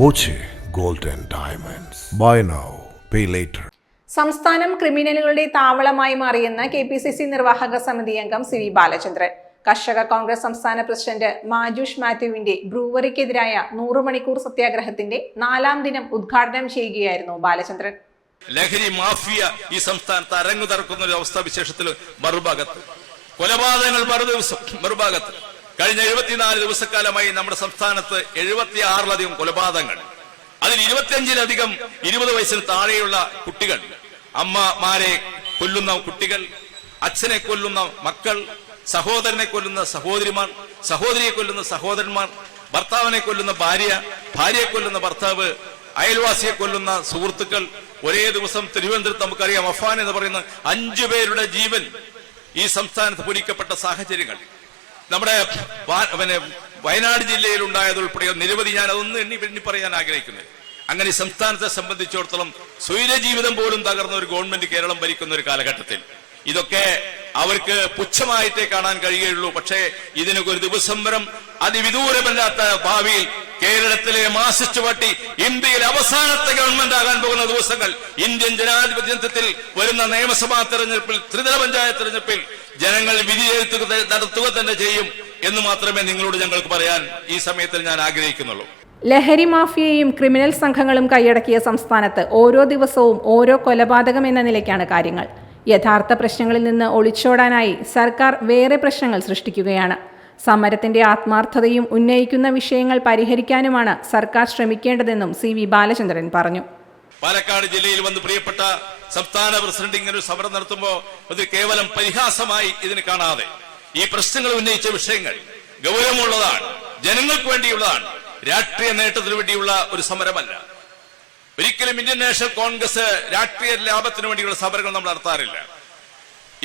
Boche gold and diamonds. Buy now, pay later. സംസ്ഥാനം ക്രിമിനലുകളുടെ താവളമായി മാറിയെന്ന് KPCC നിർവാഹക സമിതി അംഗം CV ബാലചന്ദ്രൻ. കർഷക കോൺഗ്രസ് സംസ്ഥാന പ്രസിഡന്റ് മാജൂഷ് മാത്യുവിന്റെ ബ്രൂവറിക്കെതിരായ 100 മണിക്കൂർ സത്യാഗ്രഹത്തിന്റെ 4ാം ദിനം ഉദ്ഘാടനം ചെയ്യുകയായിരുന്നു ബാലചന്ദ്രൻ. ലഹരി മാഫിയ ഈ സംസ്ഥാനത്ത് അരങ്ങു തറക്കുന്ന ഒരു അവസ്ഥാവിശേഷത്തിൽ മറുഭാഗത്ത് കൊലപാതകങ്ങൾ മറുഭാഗത്ത് കഴിഞ്ഞ 74 ദിവസക്കാലമായി നമ്മുടെ സംസ്ഥാനത്ത് 76ലധികം കൊലപാതകങ്ങൾ, അതിൽ 25ലധികം 20 വയസ്സിന് താഴെയുള്ള കുട്ടികൾ, അമ്മമാരെ കൊല്ലുന്ന കുട്ടികൾ, അച്ഛനെ കൊല്ലുന്ന മക്കൾ, സഹോദരനെ കൊല്ലുന്ന സഹോദരിമാർ, സഹോദരിയെ കൊല്ലുന്ന സഹോദരന്മാർ, ഭർത്താവിനെ കൊല്ലുന്ന ഭാര്യ, ഭാര്യയെ കൊല്ലുന്ന ഭർത്താവ്, അയൽവാസിയെ കൊല്ലുന്ന സുഹൃത്തുക്കൾ. ഒരേ ദിവസം തിരുവനന്തപുരത്ത് നമുക്കറിയാം അഫാൻ എന്ന് പറയുന്ന 5 പേരുടെ ജീവൻ ഈ സംസ്ഥാനത്ത് പൊലിക്കപ്പെട്ട സാഹചര്യങ്ങൾ. നമ്മുടെ വയനാട് ജില്ലയിൽ ഉണ്ടായതുൾപ്പെടെ നിരവധി, ഞാൻ അതൊന്നും എണ്ണി പറയാൻ ആഗ്രഹിക്കുന്നത്. അങ്ങനെ സംസ്ഥാനത്തെ സംബന്ധിച്ചിടത്തോളം സ്വൈരജീവിതം പോലും തകർന്ന ഒരു ഗവൺമെന്റ് കേരളം ഭരിക്കുന്ന ഒരു കാലഘട്ടത്തിൽ ഇതൊക്കെ അവർക്ക് പുച്ഛമായിട്ടേ കാണാൻ കഴിയുള്ളൂ. പക്ഷേ ഇതിനൊക്കെ ഒരു ദിവസം വരും, അതിവിദൂരമല്ലാത്ത ഭാവിയിൽ കേരളത്തിലെ മാർക്സിസ്റ്റ് പാർട്ടി ഇന്ത്യയിലെ അവസാനത്തെ ഗവൺമെന്റ് ആകാൻ പോകുന്ന ദിവസങ്ങൾ, ഇന്ത്യൻ ജനാധിപത്യത്തിൽ വരുന്ന നിയമസഭാ തെരഞ്ഞെടുപ്പിൽ, ത്രിതല പഞ്ചായത്ത് തെരഞ്ഞെടുപ്പിൽ ജനങ്ങൾ വിധിയെഴുത്ത് നടത്തുക തന്നെ ചെയ്യും എന്ന് മാത്രമേ നിങ്ങളോട് ഞങ്ങൾക്ക് പറയാൻ ഈ സമയത്ത് ഞാൻ ആഗ്രഹിക്കുന്നുള്ളൂ. ലഹരി മാഫിയയും ക്രിമിനൽ സംഘങ്ങളും കൈയടക്കിയ സംസ്ഥാനത്ത് ഓരോ ദിവസവും ഓരോ കൊലപാതകം എന്ന നിലയ്ക്കാണ് കാര്യങ്ങൾ. യഥാർത്ഥ പ്രശ്നങ്ങളിൽ നിന്ന് ഒളിച്ചോടാനായി സർക്കാർ വേറെ പ്രശ്നങ്ങൾ സൃഷ്ടിക്കുകയാണ്. സമരത്തിന്റെ ആത്മാർത്ഥതയും ഉന്നയിക്കുന്ന വിഷയങ്ങൾ പരിഹരിക്കാനുമാണ് സർക്കാർ ശ്രമിക്കേണ്ടതെന്നും CV ബാലചന്ദ്രൻ പറഞ്ഞു. പാലക്കാട് ജില്ലയിൽ വന്ന് പ്രിയപ്പെട്ട സംസ്ഥാന പ്രസിഡന്റ് ഇങ്ങനെ ഒരു സമരം നടത്തുമ്പോൾ അത് കേവലം പരിഹാസമായി ഇതിന് കാണാതെ ഈ പ്രശ്നങ്ങൾ ഉന്നയിച്ച വിഷയങ്ങൾ ഗൗരവമുള്ളതാണ്, ജനങ്ങൾക്ക് വേണ്ടിയുള്ളതാണ്, രാഷ്ട്രീയ നേട്ടത്തിന് വേണ്ടിയുള്ള ഒരു സമരമല്ല. ഒരിക്കലും ഇന്ത്യൻ നാഷണൽ കോൺഗ്രസ് രാഷ്ട്രീയ ലാഭത്തിന് വേണ്ടിയുള്ള സമരങ്ങൾ നമ്മൾ നടത്താറില്ല.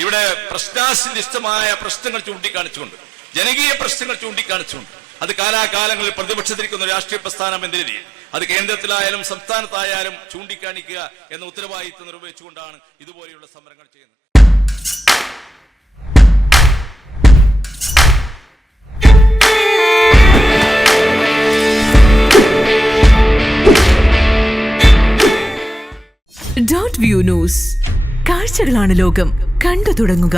ഇവിടെ പ്രശ്നാധിഷ്ഠിതമായ പ്രശ്നങ്ങൾ ചൂണ്ടിക്കാണിച്ചുകൊണ്ട്, ജനകീയ പ്രശ്നങ്ങൾ ചൂണ്ടിക്കാണിച്ചുകൊണ്ട്, അത് കാലാകാലങ്ങളിൽ പ്രതിപക്ഷത്തിരിക്കുന്ന രാഷ്ട്രീയ പ്രസ്ഥാനം എന്ന രീതിയിൽ അത് കേന്ദ്രത്തിലായാലും സംസ്ഥാനത്തായാലും ചൂണ്ടിക്കാണിക്കുക എന്ന ഉത്തരവാദിത്വം നിർവഹിച്ചുകൊണ്ടാണ് ഇതുപോലെയുള്ള സമരങ്ങൾ ചെയ്യുന്നത്. .view ന്യൂസ്, കാഴ്ചകളാണ് ലോകം, കണ്ടു തുടങ്ങുക.